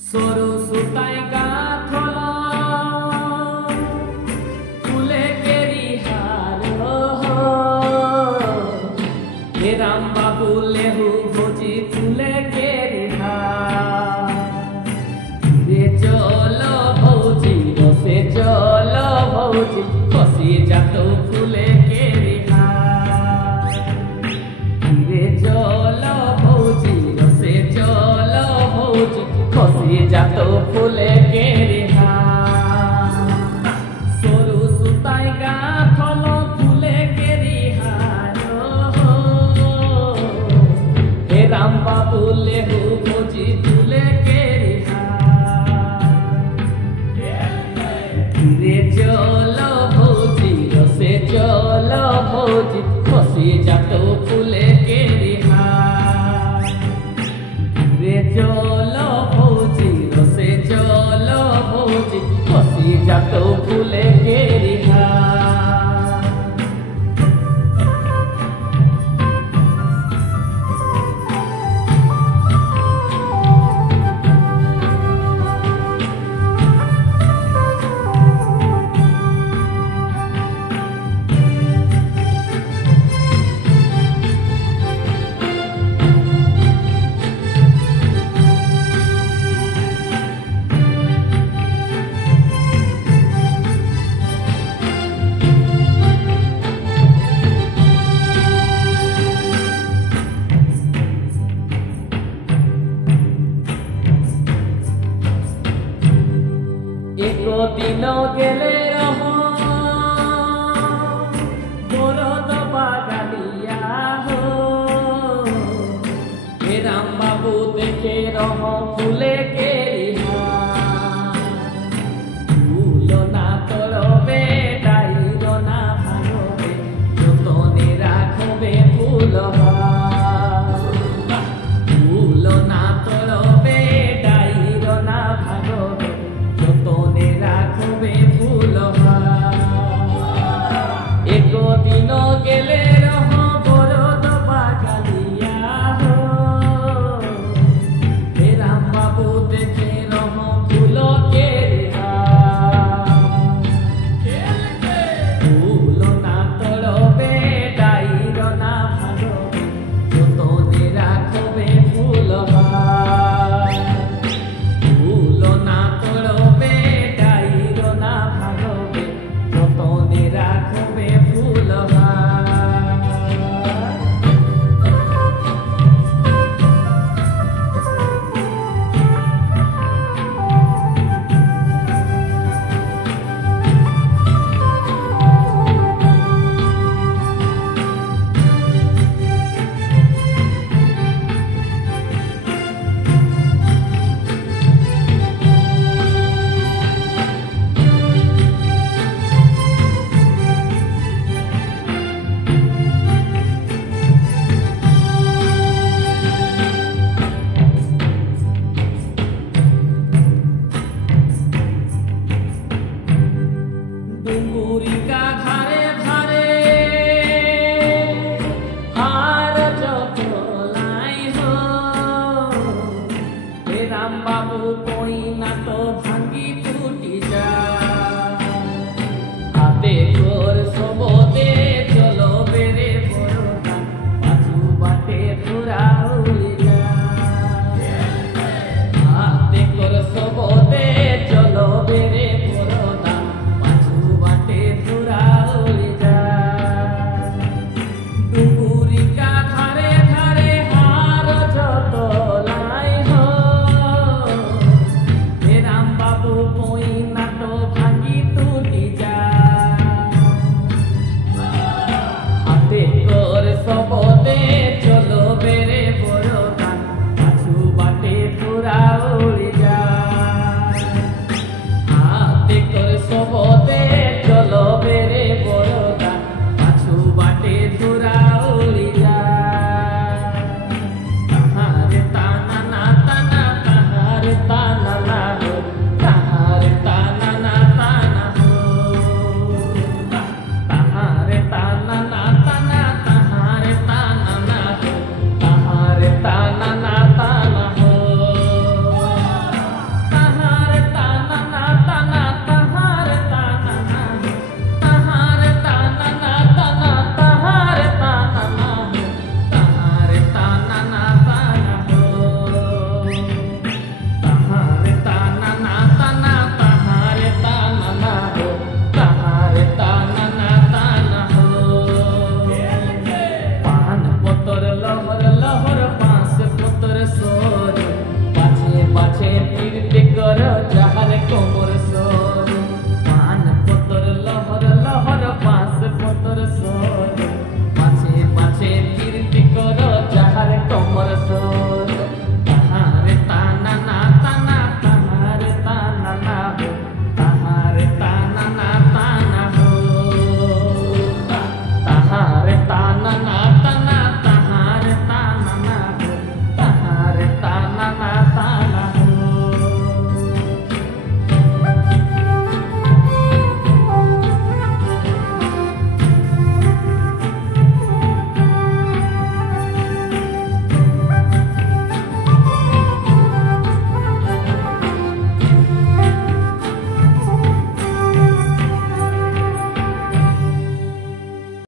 সরু সুতায় গাঁথল ফুলে কেরি হার হে রাম বাবু লেহু ভোজি ফুলে কেরি হার রে চলো ভৌজি রসে চলো ভৌজি খসি যাত ফুলে কেরি হার রে চলো ভৌজি রসে চলো ভৌজি খসি যাত ফুলে কেরি হার সরু সুতায় গাঁথল ফুলে কেরি হার হে রাম বাবু লেহু ভোজি ফুলে কেরি হার রে চলো ভৌজি রসে চলো ভৌজি খসি যাত ফুলে কেরি হার রে চলো ভৌজি রসে চলো ভৌজি খসি যাত ফুলে কেরি হার দিন গেলে রহ বরদ বাগালিয়া হো হে রাম বাবু দেখে রহ ফুলে কেরি হার ফুল না তরবে ডাইর না ভাঙবে যতনে রাখবে ফুল ফুল না তরবে ডাইর না ভাঙবে যতনে রাখবে ফুল এক দিন গেলে রহ বরদ বাগালিয়া হো হে রাম বাবু দেখে রহ ফুল কেরি হার ফুল না তরবে ডাইর না ভাঙবে যতনে রাখবে ফুল ফুল না তরবে ডাইর না ভাঙবে যতনে রাখবে ফুল ডুঙ্গুরিকা ধারে ধারে আর যত লাই হো হে রাম বাবু কই না তো ভাঙ্গি টুটি যা হাতে তোর সবদে চলো বেড়ে বড়টা পাছু বাটে তোরা উড়ি যা হাতে তোর সবদে চলো বেড়ে বড়টা পাছু বাটে তোরা উড়ি যা ডুঙ্গুরিকা ধারে ধারে হার যত লাই হো হে রাম বাবু কই না তো ভাঙ্গি টুটি যা হাতে তোর সবদে চলো বেড়ে বড় গান পাছু বাটে তোরা উড়ি যা আছে ফিরতে কর যাহার কোমর সো